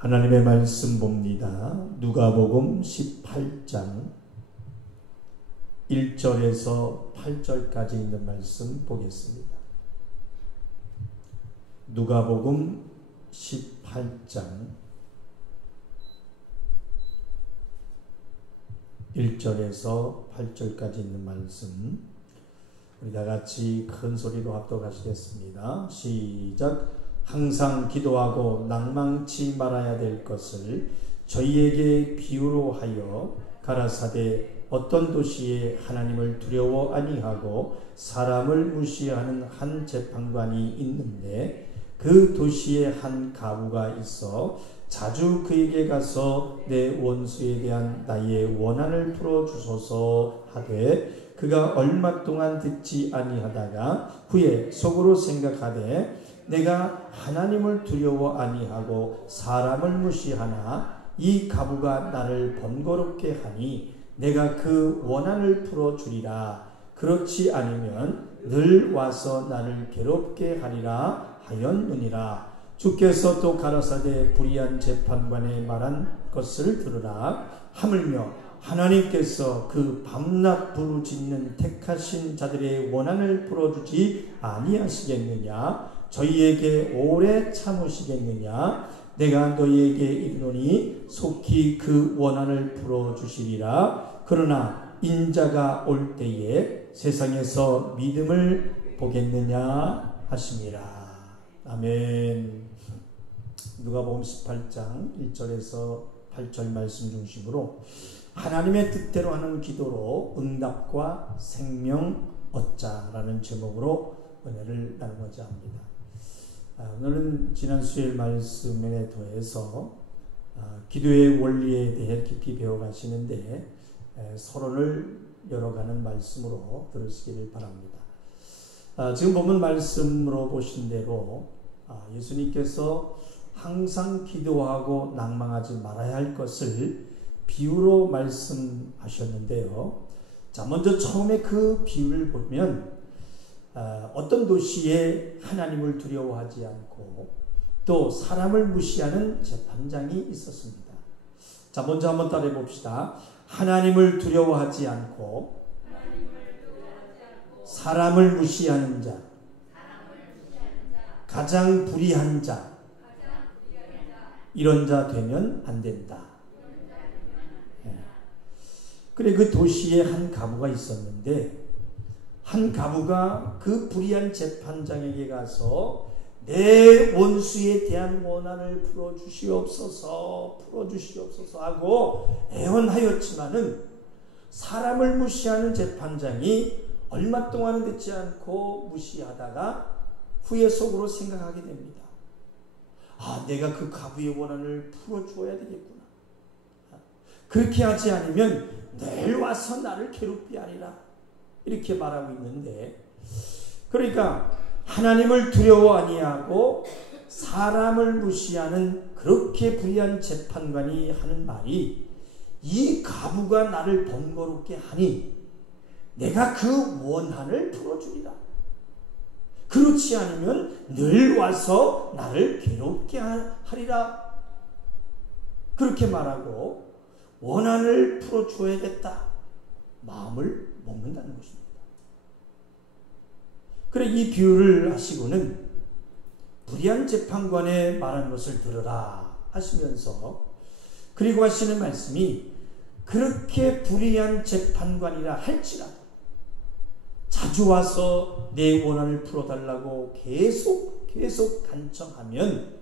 하나님의 말씀 봅니다. 누가복음 18장 1절에서 8절까지 있는 말씀 보겠습니다. 누가복음 18장 1절에서 8절까지 있는 말씀, 우리 다 같이 큰 소리로 합독하시겠습니다. 시작. 항상 기도하고 낭망치 말아야 될 것을 저희에게 비유로 하여 가라사대, 어떤 도시에 하나님을 두려워 아니하고 사람을 무시하는 한 재판관이 있는데, 그 도시에 한 가부가 있어 자주 그에게 가서 내 원수에 대한 나의 원한을 풀어주소서 하되, 그가 얼마 동안 듣지 아니하다가 후에 속으로 생각하되, 내가 하나님을 두려워 아니하고 사람을 무시하나 이 가부가 나를 번거롭게 하니 내가 그 원한을 풀어주리라. 그렇지 않으면 늘 와서 나를 괴롭게 하리라 하였느니라. 주께서 또 가라사대 불의한 재판관의 말한 것을 들으라. 하물며 하나님께서 그 밤낮 부르짖는 택하신 자들의 원한을 풀어주지 아니하시겠느냐? 저희에게 오래 참으시겠느냐? 내가 너희에게 이르노니 속히 그 원한을 풀어주시리라. 그러나 인자가 올 때에 세상에서 믿음을 보겠느냐 하심이라. 아멘. 누가복음 18장 1절에서 8절 말씀 중심으로 하나님의 뜻대로 하는 기도로 응답과 생명 얻자라는 제목으로 은혜를 나누고자 합니다. 오늘은 지난 수요일 말씀에 더해서 기도의 원리에 대해 깊이 배워가시는데 서론을 열어가는 말씀으로 들으시기를 바랍니다. 지금 보면 말씀으로 보신 대로 예수님께서 항상 기도하고 낭망하지 말아야 할 것을 비유로 말씀하셨는데요. 자, 먼저 처음에 그 비유를 보면 어떤 도시에 하나님을 두려워하지 않고 또 사람을 무시하는 재판장이 있었습니다. 자, 먼저 한번 따라해 봅시다. 하나님을 두려워하지 않고 사람을 무시하는 자, 가장 불의한 자, 이런 자 되면 안 된다. 그래, 그 도시에 한 가부가 있었는데, 한 가부가 그 불의한 재판장에게 가서 내 원수에 대한 원한을 풀어주시옵소서 하고 애원하였지만은, 사람을 무시하는 재판장이 얼마 동안은 듣지 않고 무시하다가 후에 속으로 생각하게 됩니다. 내가 그 가부의 원한을 풀어주어야 되겠구나. 그렇게 하지 않으면 늘 와서 나를 괴롭게 하리라. 이렇게 말하고 있는데, 그러니까 하나님을 두려워 아니하고 사람을 무시하는 그렇게 불의한 재판관이 하는 말이, 이 가부가 나를 번거롭게 하니 내가 그 원한을 풀어주리라. 그렇지 않으면 늘 와서 나를 괴롭게 하리라. 그렇게 말하고 원한을 풀어줘야겠다 마음을 먹는다는 것입니다. 그래, 이 비유를 하시고는 불의한 재판관의 말한 것을 들으라 하시면서, 그리고 하시는 말씀이, 그렇게 불의한 재판관이라 할지라도 자주 와서 내 원한을 풀어달라고 계속 간청하면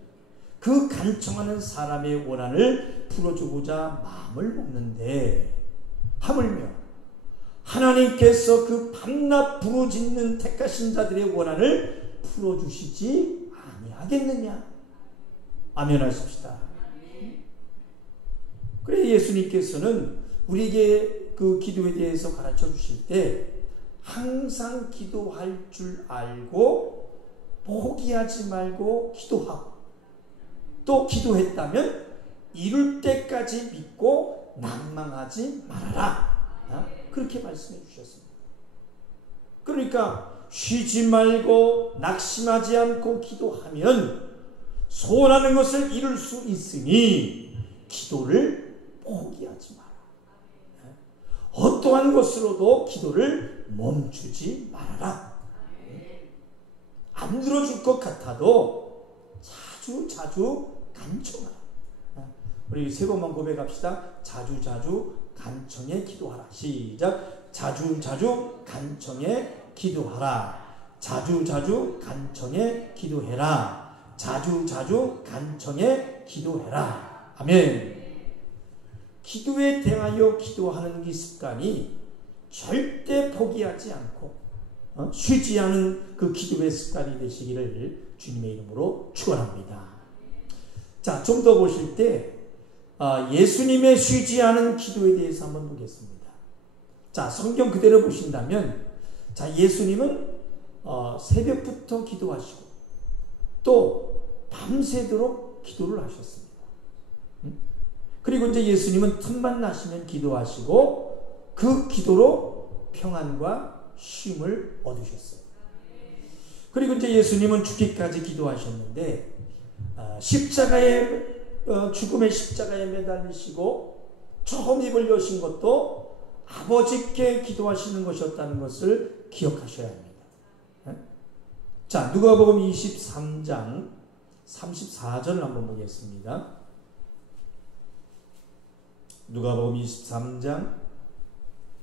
그 간청하는 사람의 원한을 풀어주고자 마음을 먹는데, 하물며 하나님께서 그 밤낮 부르짖는 택하신 자들의 원한을 풀어주시지 아니하겠느냐. 아멘 하십시다. 그래, 예수님께서는 우리에게 그 기도에 대해서 가르쳐 주실 때 항상 기도할 줄 알고 포기하지 말고 기도하고, 또 기도했다면 이룰 때까지 믿고 낭망하지 말아라. 그렇게 말씀해 주셨습니다. 그러니까 쉬지 말고 낙심하지 않고 기도하면 소원하는 것을 이룰 수 있으니 기도를 포기하지 마라. 어떠한 것으로도 기도를 멈추지 말아라. 안 들어줄 것 같아도 자주 간청하라. 우리 세 번만 고백합시다. 자주 간청해 기도하라. 시작. 자주 간청해 기도하라. 자주 간청해 기도해라. 자주 간청해 기도해라. 아멘. 기도에 대하여 기도하는 이 습관이 절대 포기하지 않고 쉬지 않은 그 기도의 습관이 되시기를 주님의 이름으로 축원합니다. 자, 좀 더 보실 때 예수님의 쉬지 않은 기도에 대해서 한번 보겠습니다. 자, 성경 그대로 보신다면, 자, 예수님은 새벽부터 기도하시고 또 밤새도록 기도를 하셨습니다. 그리고 이제 예수님은 틈만 나시면 기도하시고 그 기도로 평안과 쉼을 얻으셨어요. 그리고 이제 예수님은 죽기까지 기도하셨는데 죽음의 십자가에 매달리시고 처음 입을 여신 것도 아버지께 기도하시는 것이었다는 것을 기억하셔야 합니다. 자, 누가복음 23장 34절을 한번 보겠습니다. 누가복음 23장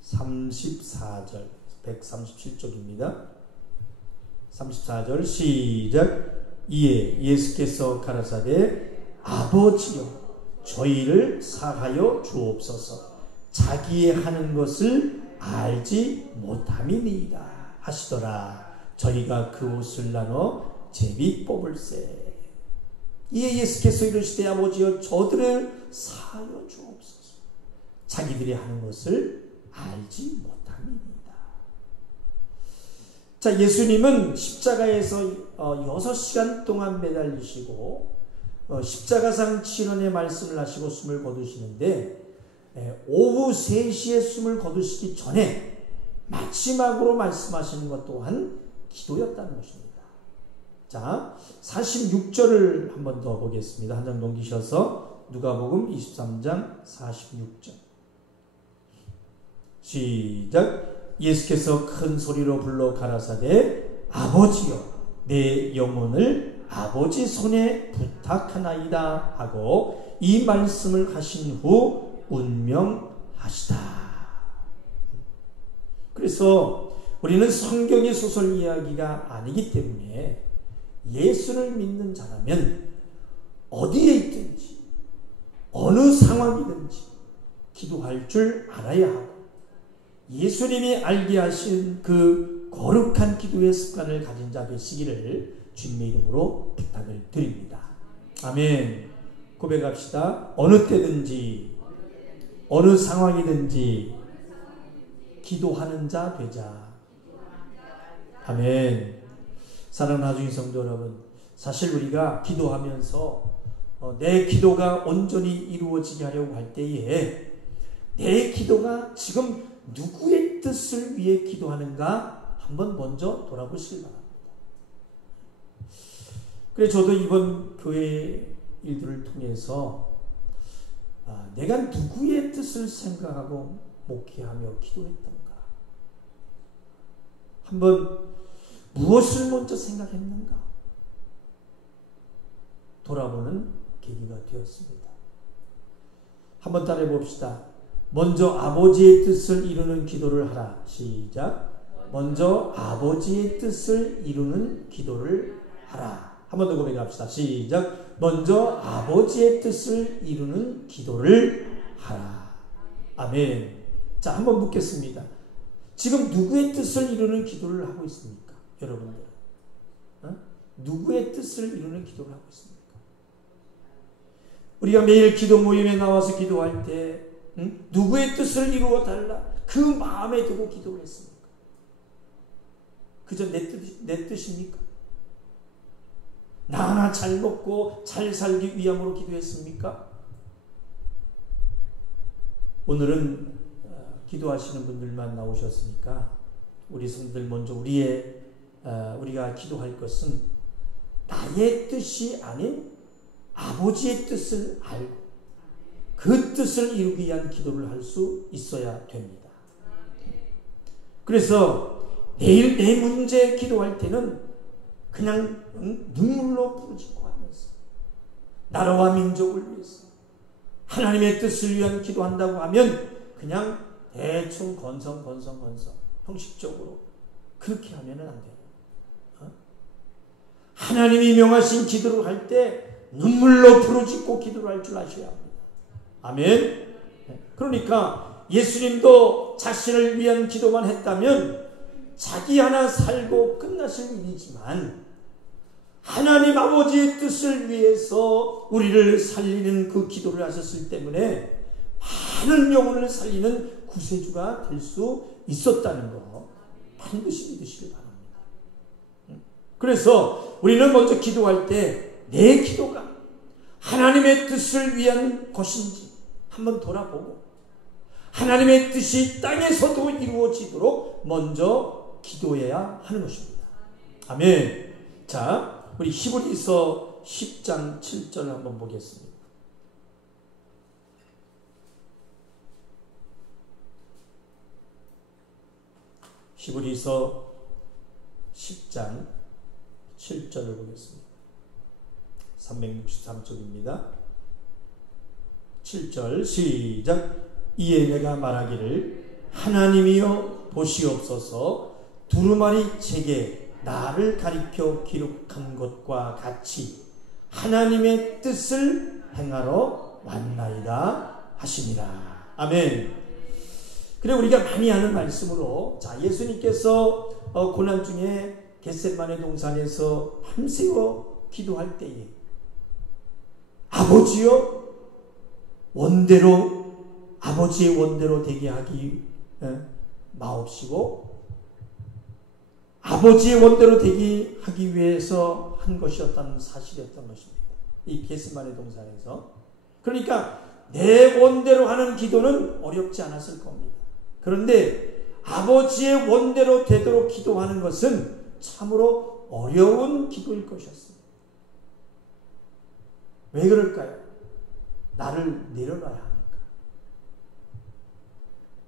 34절 137쪽입니다. 34절 시작. 이에 예수께서 가라사대 아버지여 저희를 사하여 주옵소서 자기의 하는 것을 알지 못함이니이다 하시더라. 저희가 그 옷을 나눠 제비 뽑을세. 이에 예수께서 이르시되 아버지여 저들을 사하여 주옵소서 자기들이 하는 것을 알지 못함이니이다. 자, 예수님은 십자가에서 6시간 동안 매달리시고 십자가상 진언의 말씀을 하시고 숨을 거두시는데 오후 3시에 숨을 거두시기 전에 마지막으로 말씀하시는 것 또한 기도였다는 것입니다. 자, 46절을 한 번 더 보겠습니다. 한 장 넘기셔서 누가복음 23장 46절 시작. 예수께서 큰 소리로 불러 가라사대 아버지여 내 영혼을 아버지 손에 부탁하나이다 하고 이 말씀을 하신 후 운명하시다. 그래서 우리는 성경의 소설 이야기가 아니기 때문에 예수를 믿는 자라면 어디에 있든지 어느 상황이든지 기도할 줄 알아야 하고 예수님이 알게 하신 그 거룩한 기도의 습관을 가진 자 되시기를 주님의 이름으로 부탁을 드립니다. 아멘. 고백합시다. 어느 때든지 어느 상황이든지 기도하는 자 되자. 아멘. 사랑하는 하중이 성도 여러분, 사실 우리가 기도하면서 내 기도가 온전히 이루어지게 하려고 할 때에 내 기도가 지금 누구의 뜻을 위해 기도하는가 한번 먼저 돌아보시기 바랍니다. 그래서 저도 이번 교회 일들을 통해서 내가 누구의 뜻을 생각하고 목회하며 기도했던가, 한번 무엇을 먼저 생각했는가 돌아보는 계기가 되었습니다. 한번 따라해 봅시다. 먼저 아버지의 뜻을 이루는 기도를 하라. 시작. 먼저 아버지의 뜻을 이루는 기도를 하라. 한 번 더 고백합시다. 시작. 먼저 아버지의 뜻을 이루는 기도를 하라. 아멘. 자, 한번 묻겠습니다. 지금 누구의 뜻을 이루는 기도를 하고 있습니까? 여러분들. 누구의 뜻을 이루는 기도를 하고 있습니까? 우리가 매일 기도 모임에 나와서 기도할 때 누구의 뜻을 이루어 달라 그 마음에 두고 기도를 했습니까? 그저 내 뜻입니까? 나 하나 잘 먹고 잘 살기 위함으로 기도했습니까? 오늘은 기도하시는 분들만 나오셨으니까 우리 성도들 먼저 우리가 기도할 것은 나의 뜻이 아닌 아버지의 뜻을 알고 그 뜻을 이루기 위한 기도를 할 수 있어야 됩니다. 그래서 내일 내 문제 기도할 때는 그냥 눈물로 부르짖고 하면서 나라와 민족을 위해서 하나님의 뜻을 위한 기도한다고 하면 그냥 대충 건성 형식적으로 그렇게 하면 안 돼요. 하나님이 명하신 기도를 할 때 눈물로 부르짖고 기도를 할 줄 아셔야 합니다. 아멘. 그러니까 예수님도 자신을 위한 기도만 했다면 자기 하나 살고 끝나실 일이지만 하나님 아버지의 뜻을 위해서 우리를 살리는 그 기도를 하셨을 때문에 많은 영혼을 살리는 구세주가 될 수 있었다는 거 반드시 믿으시길 바랍니다. 그래서 우리는 먼저 기도할 때 내 기도가 하나님의 뜻을 위한 것인지 한번 돌아보고 하나님의 뜻이 땅에서도 이루어지도록 먼저 기도해야 하는 것입니다. 아멘. 자, 우리 히브리서 10장 7절 한번 보겠습니다. 히브리서 10장 7절을 보겠습니다. 363쪽입니다. 7절 시작. 이에 내가 말하기를 하나님이여 보시옵소서 두루마리 책에 나를 가리켜 기록한 것과 같이 하나님의 뜻을 행하러 왔나이다 하시니라. 아멘. 그래 우리가 많이 하는 말씀으로 자 예수님께서 고난 중에 겟세마네 동산에서 밤새워 기도할 때에 아버지여 원대로 아버지의 원대로 되게 하기 마옵시고 아버지의 원대로 되게 하기 위해서 한 것이었다는 사실이었던 것입니다. 이 겟세마네 동산에서. 그러니까 내 원대로 하는 기도는 어렵지 않았을 겁니다. 그런데 아버지의 원대로 되도록 기도하는 것은 참으로 어려운 기도일 것이었습니다. 왜 그럴까요? 나를 내려놔야 하니까.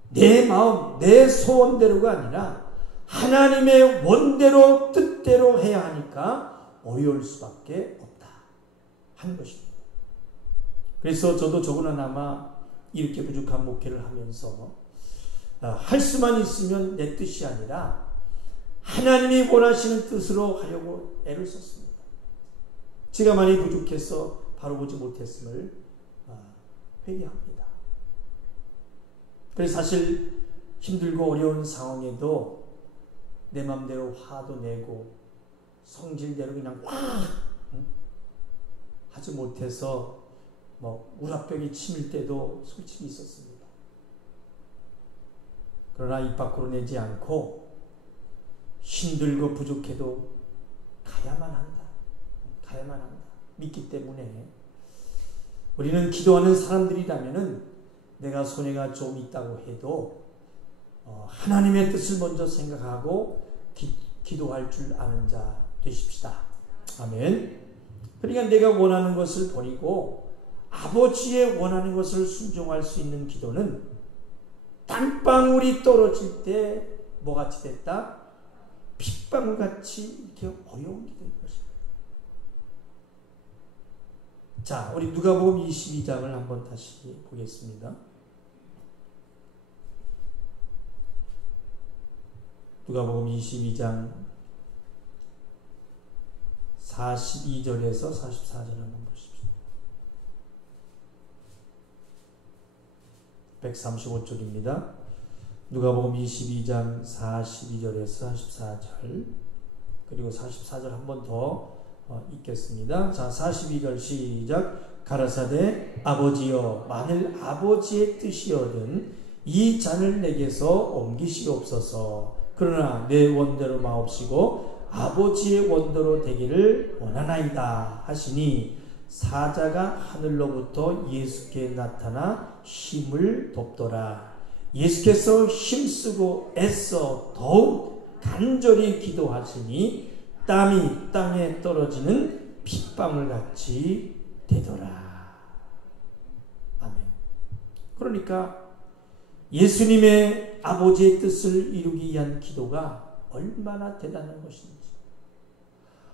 내 마음, 내 소원대로가 아니라 하나님의 원대로 뜻대로 해야 하니까 어려울 수밖에 없다 하는 것입니다. 그래서 저도 조금이나마 이렇게 부족한 목회를 하면서 할 수만 있으면 내 뜻이 아니라 하나님이 원하시는 뜻으로 하려고 애를 썼습니다. 제가 많이 부족해서 바로 보지 못했음을 회개합니다. 그래서 사실 힘들고 어려운 상황에도 내 맘대로 화도 내고 성질대로 그냥 하지 못해서 우라벽이 치밀 때도 솔직히 있었습니다. 그러나 입 밖으로 내지 않고 힘들고 부족해도 가야만 한다. 믿기 때문에 우리는 기도하는 사람들이라면은 내가 손해가 좀 있다고 해도 하나님의 뜻을 먼저 생각하고 기도할 줄 아는 자 되십시다. 아멘. 그러니까 내가 원하는 것을 버리고 아버지의 원하는 것을 순종할 수 있는 기도는 땅방울이 떨어질 때 뭐같이 됐다? 핏방울같이 이렇게 어려운 기도인 것입니다. 자, 우리 누가복음 22장을 한번 다시 보겠습니다. 누가복음 22장 42절에서 44절 한번 보십시오. 135쪽입니다. 누가복음 22장 42절에서 44절 그리고 44절 한번 더 읽겠습니다. 자, 42절 시작. 가라사대 아버지여 만일 아버지의 뜻이여든 이 잔을 내게서 옮기시옵소서. 그러나 내 원대로 마옵시고 아버지의 원대로 되기를 원하나이다 하시니 사자가 하늘로부터 예수께 나타나 힘을 돕더라. 예수께서 힘쓰고 애써 더욱 간절히 기도하시니 땀이 땅에 떨어지는 핏방울같이 되더라. 아멘. 그러니까 예수님의 아버지의 뜻을 이루기 위한 기도가 얼마나 대단한 것인지,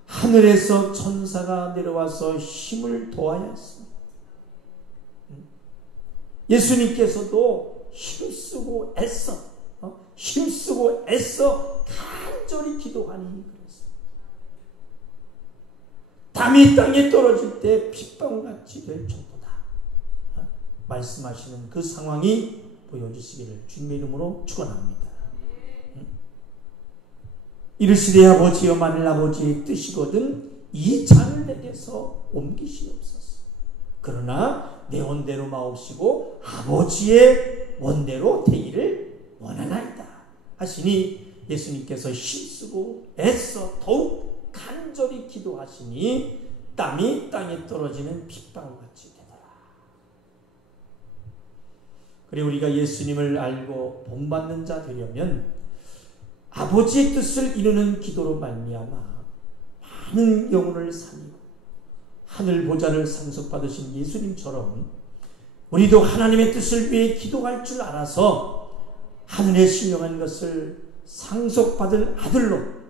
하늘에서 천사가 내려와서 힘을 도하였습니다. 예수님께서도 힘쓰고 애써 간절히 기도하니 그랬습니다. 담이 땅에 떨어질 때 핏방울같이 될 정도다 말씀하시는 그 상황이 보여주시기를 주님의 이름으로 축원합니다. 이르시되 아버지여, 만일 아버지의 뜻이거든 이 잔을 내게서 옮기시옵소서. 그러나 내 원대로 마옵시고 아버지의 원대로 되기를 원하나이다 하시니, 예수님께서 힘쓰고 애써 더욱 간절히 기도하시니 땀이 땅에 떨어지는 핏방울같이 되더라. 그래, 우리가 예수님을 알고 본받는 자 되려면 아버지의 뜻을 이루는 기도로 말미암아 많은 영혼을 살리고 하늘 보좌를 상속받으신 예수님처럼 우리도 하나님의 뜻을 위해 기도할 줄 알아서 하늘에 신령한 것을 상속받을 아들로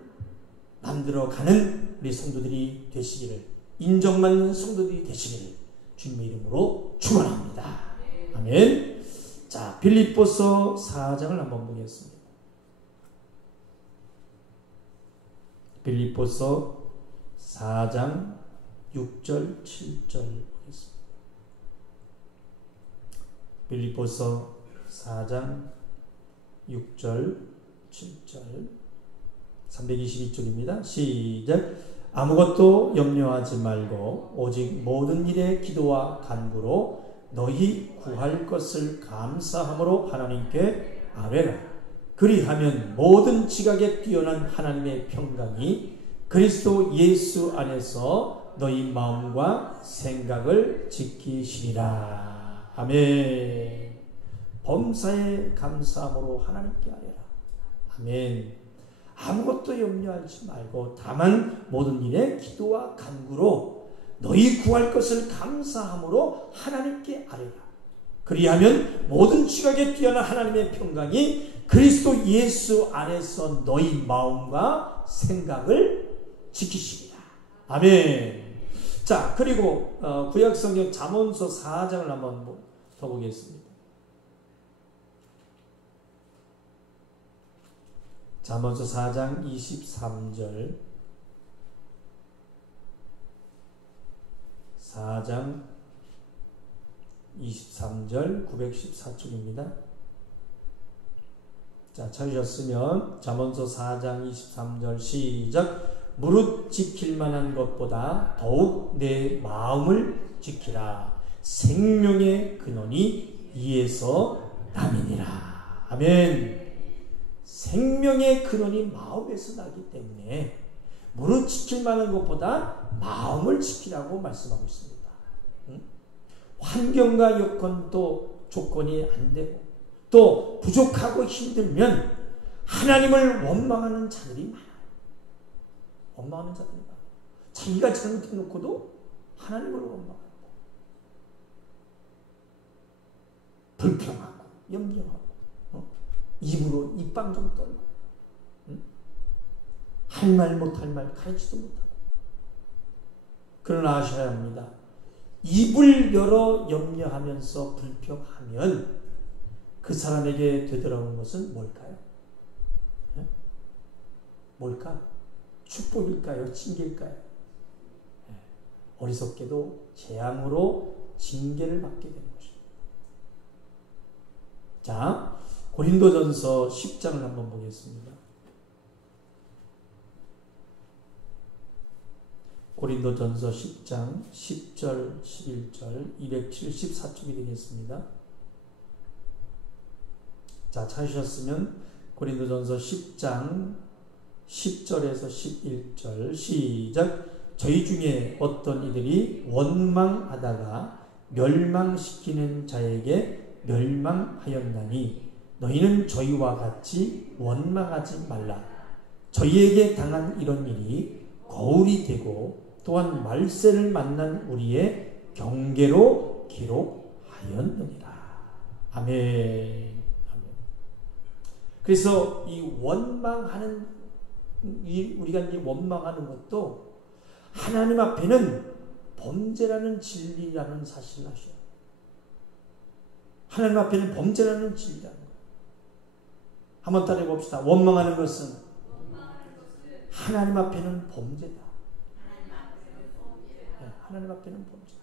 만들어가는 우리 성도들이 되시기를, 인정받는 성도들이 되시기를 주님의 이름으로 축원합니다. 아멘. 자, 빌립보서 4장을 한번 보겠습니다. 빌립보서 4장 6절 7절 보겠습니다. 빌립보서 4장 6절 7절 322쪽입니다. 시작. 아무것도 염려하지 말고 오직 모든 일에 기도와 간구로 너희 구할 것을 감사함으로 하나님께 아뢰라. 그리하면 모든 지각에 뛰어난 하나님의 평강이 그리스도 예수 안에서 너희 마음과 생각을 지키시리라. 아멘. 범사에 감사함으로 하나님께 아뢰라. 아멘. 아무것도 염려하지 말고 다만 모든 일에 기도와 간구로 너희 구할 것을 감사함으로 하나님께 아뢰라. 그리하면 모든 지각에 뛰어난 하나님의 평강이 그리스도 예수 안에서 너희 마음과 생각을 지키시리라. 아멘. 자, 그리고 구약성경 잠언서 4장을 한번 더 보겠습니다. 잠언서 4장 23절 4장 23절 914쪽입니다. 자, 찾으셨으면 잠언서 4장 23절 시작. 무릇 지킬 만한 것보다 더욱 내 마음을 지키라. 생명의 근원이 이에서 남이니라. 아멘. 생명의 근원이 마음에서 나기 때문에 무릇 지킬 만한 것보다 마음을 지키라고 말씀하고 있습니다. 환경과 여건도 조건이 안 되고 또 부족하고 힘들면 하나님을 원망하는 자들이 많아요. 원망하는 자들이 많아요. 자기가 잘못해놓고도 하나님을 원망한다. 불평하고 염려하고 입으로 입방 좀 떨고 할 말 못할 말 가르치도 못하고. 그러나 아셔야 합니다. 입을 열어 염려하면서 불평하면 그 사람에게 되돌아오는 것은 뭘까요? 네? 뭘까? 축복일까요? 징계일까요? 네. 어리석게도 재앙으로 징계를 받게 되는 것입니다. 자, 고린도전서 10장을 한번 보겠습니다. 고린도전서 10장 10절 11절 274쪽이 되겠습니다. 자, 찾으셨으면 고린도전서 10장 10절에서 11절 시작. 저희 중에 어떤 이들이 원망하다가 멸망시키는 자에게 멸망하였나니 너희는 저희와 같이 원망하지 말라. 저희에게 당한 이런 일이 거울이 되고 또한 말세를 만난 우리의 경계로 기록하였느니라. 아멘. 아멘. 그래서 이 원망하는 우리가 이제 원망하는 것도 하나님 앞에는 범죄라는 진리라는 사실을 아셔요. 하나님 앞에는 범죄라는 진리라는 거예요. 한번 따라해 봅시다. 원망하는 것은 하나님 앞에는 범죄다. 네, 하나님 앞에는 범죄다.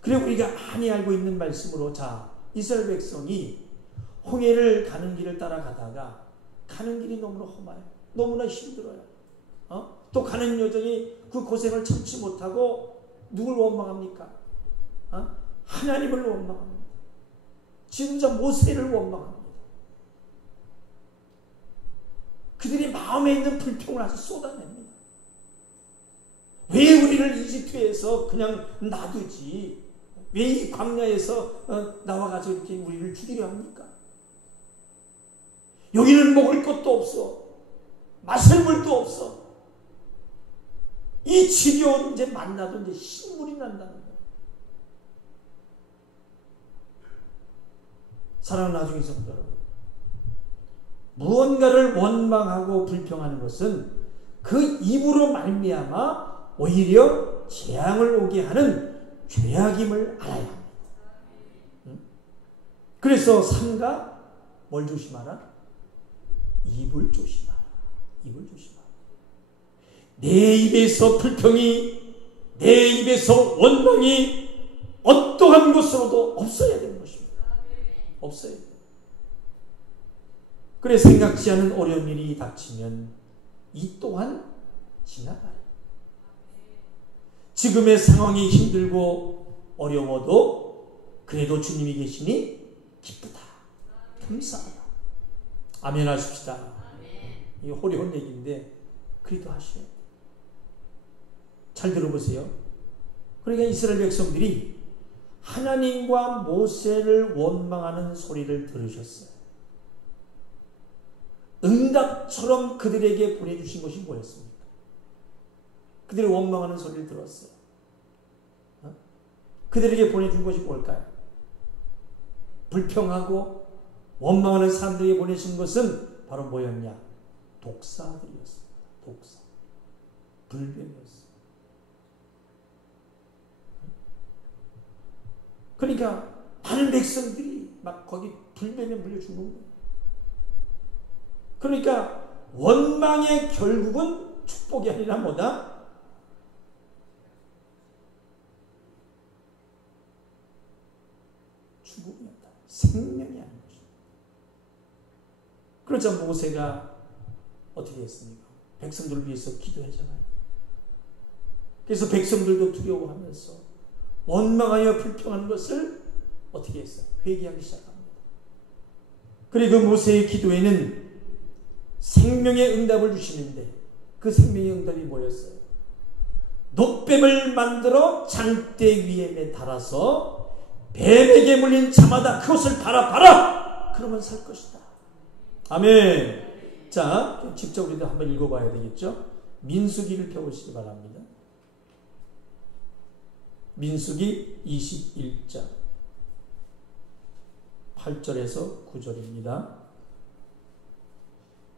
그리고 우리가 많이 알고 있는 말씀으로, 자, 이스라엘 백성이 홍해를 가는 길을 따라가다가 가는 길이 너무나 험해요. 너무나 힘들어요. 또 가는 여정이 그 고생을 참지 못하고 누굴 원망합니까? 하나님을 원망합니다. 지도자 모세를 원망합니다. 그들이 마음에 있는 불평을 아주 쏟아냅니다. 왜 우리를 이집트에서 그냥 놔두지? 왜 이 광야에서 나와가지고 이렇게 우리를 죽이려 합니까? 여기는 먹을 것도 없어. 마실 물도 없어. 이 지겨운 이제 만나도 이제 신물이 난다는 거예요. 사랑하는 나중에 성도 여러분, 무언가를 원망하고 불평하는 것은 그 입으로 말미암아 오히려 재앙을 오게 하는 죄악임을 알아야 합니다. 그래서 삼가 뭘 조심하라? 입을 조심하라. 입을 조심하라. 내 입에서 불평이, 내 입에서 원망이 어떠한 것으로도 없어야 되는 것입니다. 없어야 돼요. 그래 생각지 않은 어려운 일이 닥치면 이 또한 지나가요. 지금의 상황이 힘들고 어려워도 그래도 주님이 계시니 기쁘다. 감사하다. 아멘 하십시다. 이 어려운 얘기인데 그래도 하셔야 돼요. 잘 들어보세요. 그러니까 이스라엘 백성들이 하나님과 모세를 원망하는 소리를 들으셨어요. 응답처럼 그들에게 보내주신 것이 뭐였습니까? 그들이 원망하는 소리를 들었어요. 그들에게 보내준 것이 뭘까요? 불평하고 원망하는 사람들에게 보내신 것은 바로 뭐였냐? 독사들이었습니다. 독사. 불뱀이었어요. 그러니까 많은 백성들이 막 거기 불뱀에 물려 죽는 거예요. 그러니까 원망의 결국은 축복이 아니라 뭐다? 죽음이었다. 생명이 아닌 것입니다. 그러자 모세가 어떻게 했습니까? 백성들을 위해서 기도했잖아요. 그래서 백성들도 두려워하면서 원망하여 불평하는 것을 어떻게 했어요? 회개하기 시작합니다. 그리고 그 모세의 기도에는 생명의 응답을 주시는데 그 생명의 응답이 뭐였어요? 놋뱀을 만들어 장대 위에 달아서 뱀에게 물린 자마다 그것을 봐라! 그러면 살 것이다. 아멘. 자, 직접 우리도 한번 읽어봐야 되겠죠? 민수기를 펴보시기 바랍니다. 민수기 21장 8절에서 9절입니다.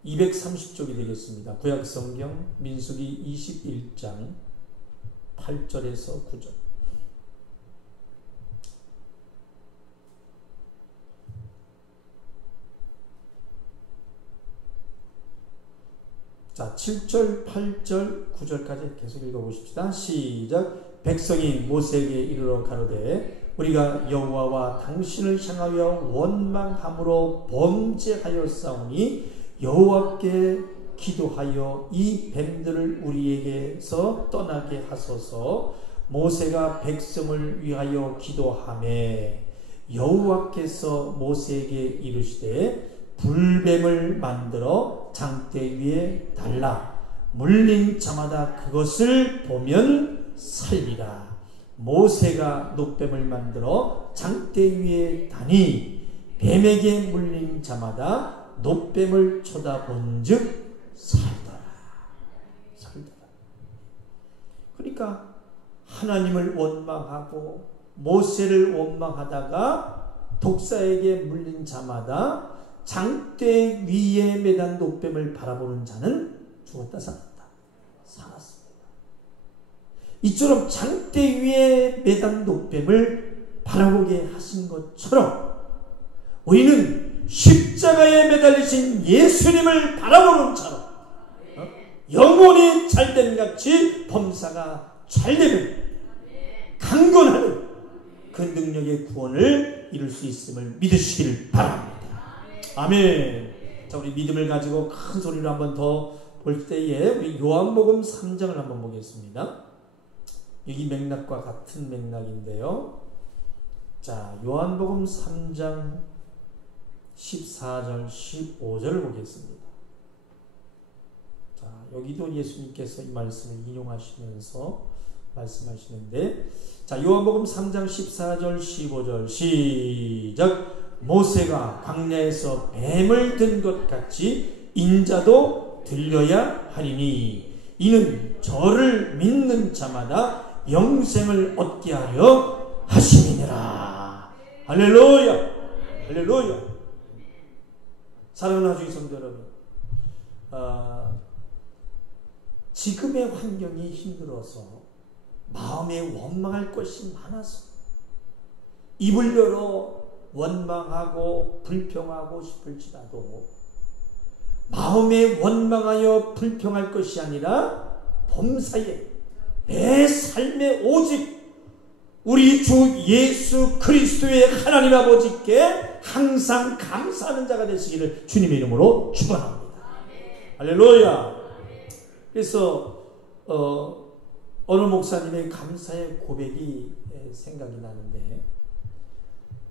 230쪽이 되겠습니다. 구약성경 민수기 21장 8절에서 9절. 자, 7절, 8절, 9절까지 계속 읽어보십시다. 시작. 백성이 모세에게 이르러 가로되 우리가 여호와와 당신을 향하여 원망함으로 범죄하였사오니 여호와께 기도하여 이 뱀들을 우리에게서 떠나게 하소서. 모세가 백성을 위하여 기도하매 여호와께서 모세에게 이르시되 불뱀을 만들어 장대 위에 달라 물린 자마다 그것을 보면 살리라. 모세가 놋뱀을 만들어 장대 위에 다니 뱀에게 물린 자마다 놋뱀을 쳐다본즉 살더라. 살더라. 그러니까 하나님을 원망하고 모세를 원망하다가 독사에게 물린 자마다 장대 위에 매단 노뱀을 바라보는 자는 죽었다 살았다. 살았습니다. 이처럼 장대 위에 매단 노뱀을 바라보게 하신 것처럼 우리는 십자가에 매달리신 예수님을 바라보는 자로 영혼이 잘된 같이 범사가 잘되는 강건하는 그 능력의 구원을 이룰 수 있음을 믿으시기를 바랍니다. 아멘. 자, 우리 믿음을 가지고 큰 소리로 한번 더 볼 때에 우리 요한복음 3장을 한번 보겠습니다. 여기 맥락과 같은 맥락인데요. 자, 요한복음 3장 14절 15절을 보겠습니다. 자, 여기도 예수님께서 이 말씀을 인용하시면서 말씀하시는데, 자, 요한복음 3장 14절 15절 시작. 모세가 광야에서 뱀을 든 것 같이 인자도 들려야 하리니 이는 저를 믿는 자마다 영생을 얻게 하려 하심이니라. 할렐루야. 할렐루야. 사랑하는 주의 성도 여러분, 지금의 환경이 힘들어서 마음에 원망할 것이 많아서 입을 열어 원망하고 불평하고 싶을지라도 마음에 원망하여 불평할 것이 아니라 범사에 내 삶에 오직 우리 주 예수 그리스도의 하나님 아버지께 항상 감사하는 자가 되시기를 주님의 이름으로 축원합니다. 할렐루야. 그래서 어느 목사님의 감사의 고백이 생각이 나는데,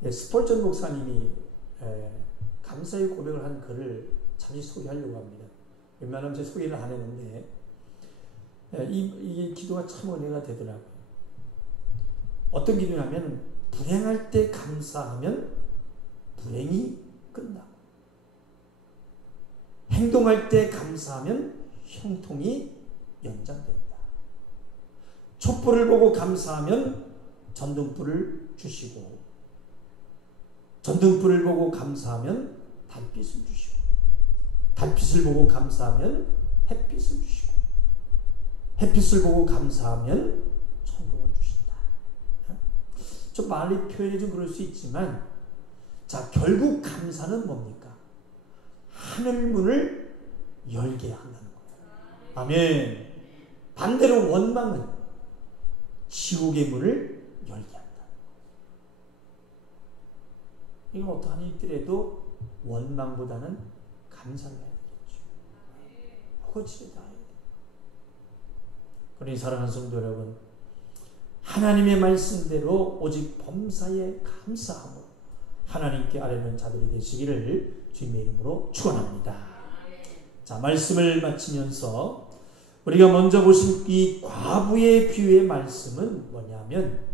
스펄전 목사님이 감사의 고백을 한 글을 잠시 소개하려고 합니다. 웬만하면 제가 소개를 안 했는데 이 기도가 참 은혜가 되더라고요. 어떤 기도냐면, 불행할 때 감사하면 불행이 끝나고, 행동할 때 감사하면 형통이 연장된다. 촛불을 보고 감사하면 전등불을 주시고, 전등불을 보고 감사하면 달빛을 주시고, 달빛을 보고 감사하면 햇빛을 주시고, 햇빛을 보고 감사하면 천국을 주신다. 좀 말이 표현이 좀 그럴 수 있지만, 자, 결국 감사는 뭡니까? 하늘문을 열게 한다는 거예요. 아멘. 반대로 원망은 지옥의 문을 열게 한다. 이건 어떠하니 있더라도 원망보다는 감사를 해야 되겠죠. 허거지를 다해야 돼요. 그러니 사랑하는 성도 여러분, 하나님의 말씀대로 오직 범사에 감사함으로 하나님께 아뢰는 자들이 되시기를 주님의 이름으로 축원합니다. 자, 말씀을 마치면서 우리가 먼저 보신 이 과부의 비유의 말씀은 뭐냐면,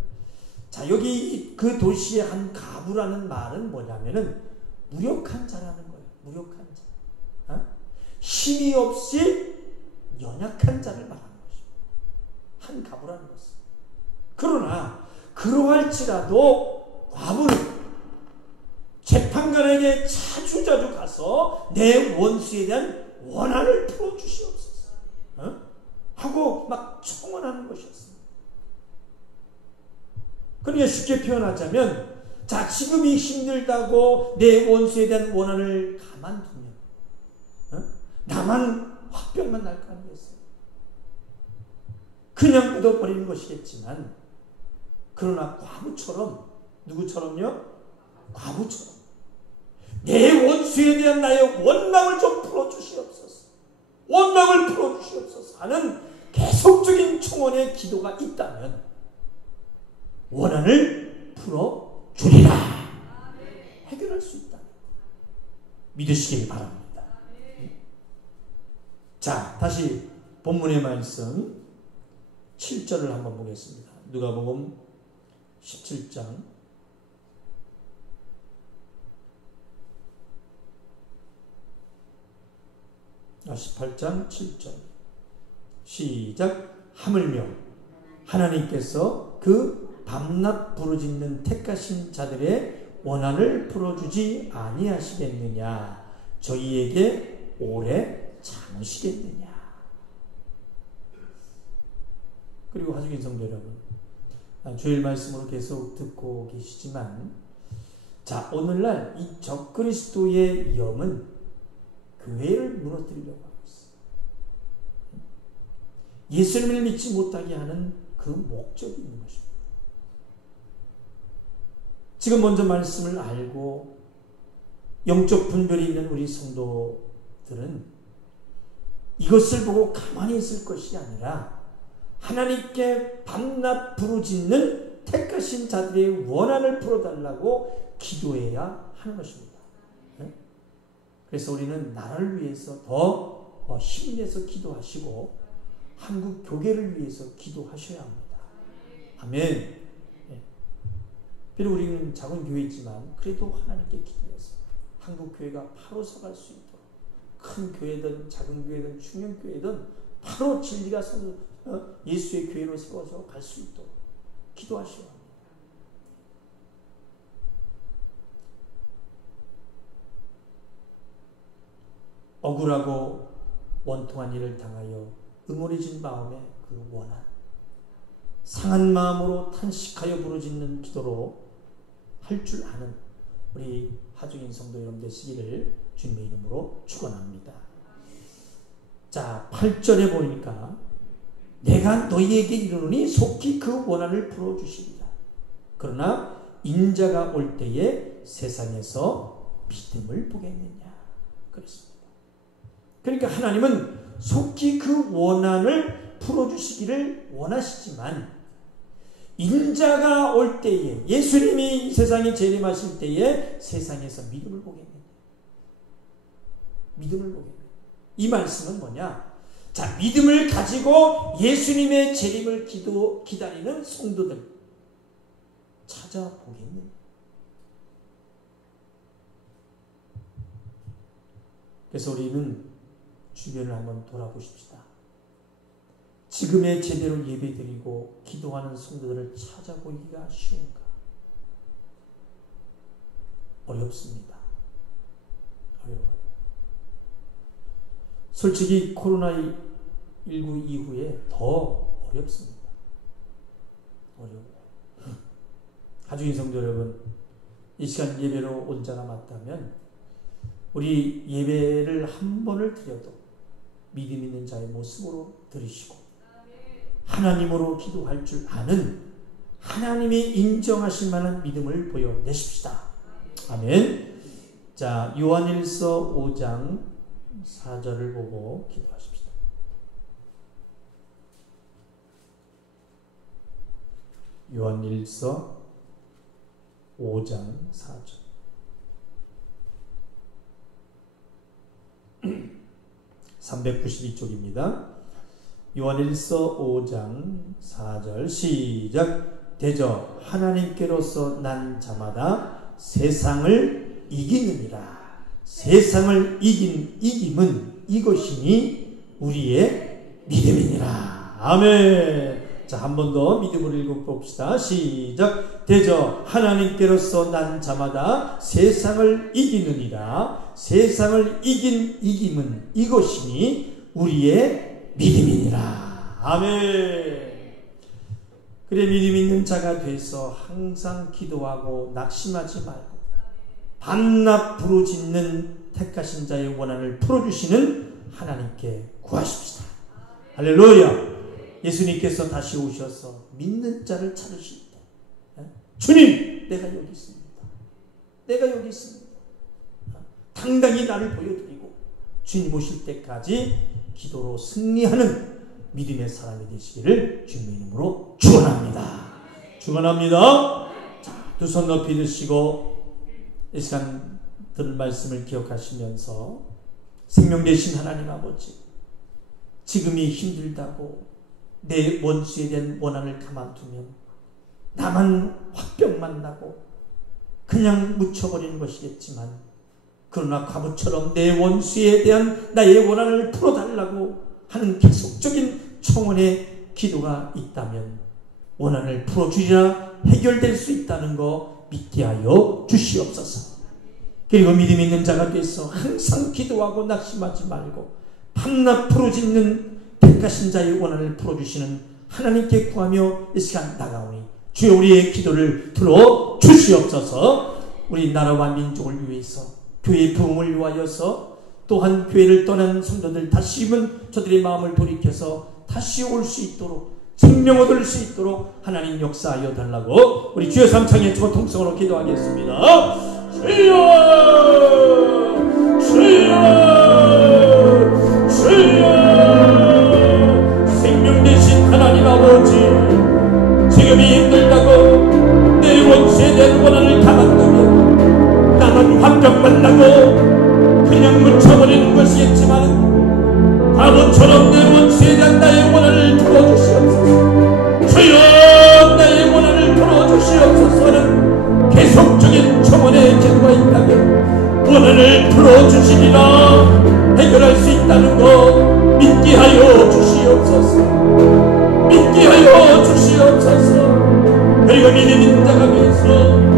자, 여기 그 도시의 한 과부라는 말은 뭐냐면은 무력한 자라는 거예요. 무력한 자. 힘이 없이 연약한 자를 말하는 것이죠. 한 과부라는 것은. 그러나 그러할지라도 과부는 재판관에게 자주자주 가서 내 원수에 대한 원한을 풀어주시옵소서 하고 막 청원하는 것이었습니다. 그러니까 쉽게 표현하자면, 자, 지금이 힘들다고 내 원수에 대한 원한을 가만두면 나만 화병만 날 거 아니겠어요? 그냥 묻어버리는 것이겠지만, 그러나 과부처럼, 누구처럼요? 과부처럼 내 원수에 대한 나의 원망을 좀 풀어주시옵소서, 원망을 풀어주시옵소서 하는 계속적인 청원의 기도가 있다면 원한을 풀어주리라. 해결할 수 있다. 믿으시길 바랍니다. 자, 다시 본문의 말씀 7절을 한번 보겠습니다. 누가복음 17장 18장 7절 시작. 하물며 하나님께서 그 밤낮 부르짖는 택하신 자들의 원한을 풀어주지 아니하시겠느냐? 저희에게 오래 참으시겠느냐? 그리고 하중인 성도 여러분, 주일 말씀으로 계속 듣고 계시지만, 자, 오늘날 이 적그리스도의 영은 교회를 무너뜨리려고 하고 있어요. 예수님을 믿지 못하게 하는 그 목적이 있는 것입니다. 지금 먼저 말씀을 알고 영적 분별이 있는 우리 성도들은 이것을 보고 가만히 있을 것이 아니라 하나님께 밤낮 부르짖는 택하신 자들의 원한을 풀어달라고 기도해야 하는 것입니다. 그래서 우리는 나라를 위해서 더 힘내서 기도하시고 한국 교회를 위해서 기도하셔야 합니다. 아멘. 비록 우리는 작은 교회지만 그래도 하나님께 기도해서 한국 교회가 바로 서갈 수 있도록, 큰 교회든 작은 교회든 중형 교회든 바로 진리가 예수의 교회로 세워서 갈 수 있도록 기도하셔야 합니다. 억울하고 원통한 일을 당하여 응어리진 마음의 그 원한, 상한 마음으로 탄식하여 부르짖는 기도로 할 줄 아는 우리 하중인 성도 여러분 되시기를 주님의 이름으로 축원합니다. 자, 8절에 보니까 내가 너희에게 이르노니 속히 그 원한을 풀어주시리라. 그러나 인자가 올 때에 세상에서 믿음을 보겠느냐 그랬습니다. 그러니까 하나님은 속히 그 원한을 풀어주시기를 원하시지만 인자가 올 때에, 예수님이 이 세상에 재림하실 때에 세상에서 믿음을 보겠느냐. 믿음을 보겠느냐. 이 말씀은 뭐냐? 자, 믿음을 가지고 예수님의 재림을 기다리는 성도들 찾아보겠느냐. 그래서 우리는 주변을 한번 돌아보십시다. 지금의 제대로 예배드리고 기도하는 성도들을 찾아보기가 쉬운가? 어렵습니다. 어려워요. 솔직히 코로나19 이후에 더 어렵습니다. 어려워요. 하중인 성도 여러분, 이 시간 예배로 온 자가 맞다면 우리 예배를 한 번을 드려도 믿음 있는 자의 모습으로 드리시고 하나님으로 기도할 줄 아는, 하나님이 인정하실 만한 믿음을 보여내십시다. 아멘. 자, 요한일서 5장 4절을 보고 기도하십시다. 요한일서 5장 4절. (392쪽입니다) 요한일서 5장 4절 시작. 대저 하나님께로서 난 자마다 세상을 이기느니라. 세상을 이김은 이것이니 우리의 믿음이니라. 아멘. 자, 한 번 더 믿음으로 읽어봅시다. 시작. 대저 하나님께로서 난 자마다 세상을 이기느니라. 세상을 이김은 이것이니 우리의 믿음이니라. 아멘. 그래, 믿음 있는 자가 돼서 항상 기도하고 낙심하지 말고 밤낮 부르짖는 택하신 자의 원한을 풀어주시는 하나님께 구하십시다. 할렐루야. 예수님께서 다시 오셔서 믿는 자를 찾으실 때, 주님, 내가 여기 있습니다. 내가 여기 있습니다. 당당히 나를 보여드리고 주님 오실 때까지 기도로 승리하는 믿음의 사람이 되시기를 주님의 이름으로 축원합니다. 축원합니다. 자, 두 손 높이 드시고 이 시간 들은 말씀을 기억하시면서 생명 되신 하나님 아버지, 지금이 힘들다고 내 원수에 대한 원한을 가만두면 나만 화병만 나고 그냥 묻혀버리는 것이겠지만, 그러나 과부처럼 내 원수에 대한 나의 원한을 풀어달라고 하는 계속적인 청원의 기도가 있다면 원한을 풀어주리라 해결될 수 있다는 거 믿게 하여 주시옵소서. 그리고 믿음 있는 자가 돼서 항상 기도하고 낙심하지 말고 밤낮 부르짖는 택하신 자의 원한을 풀어주시는 하나님께 구하며 이 시간 나가오니 주여 우리의 기도를 들어 주시옵소서. 우리 나라와 민족을 위해서 교회의 부흥을 위하여서 또한 교회를 떠난 성도들 다시금 저들의 마음을 돌이켜서 다시 올 수 있도록 생명 얻을 수 있도록 하나님 역사하여 달라고 우리 주여 삼창의 주어 통성으로 기도하겠습니다. 주여 주여 주여 생명 되신 하나님 아버지, 지금이 힘들다고 내 원수에 대한 원한을 담았다면 나만 화병만 나고 그냥 묻혀버리는 것이겠지만 바보처럼 내 원수에 대한 나의 원한을 풀어주시옵소서. 주여 나의 원한을 풀어주시옵소서는 계속적인 청원의 기도가 있다면 원한을 풀어주시리라 해결할 수 있다는 것 믿게 하여 주시옵소서. 믿게 하여 주시옵소서. 그리고 믿는 자가 되어서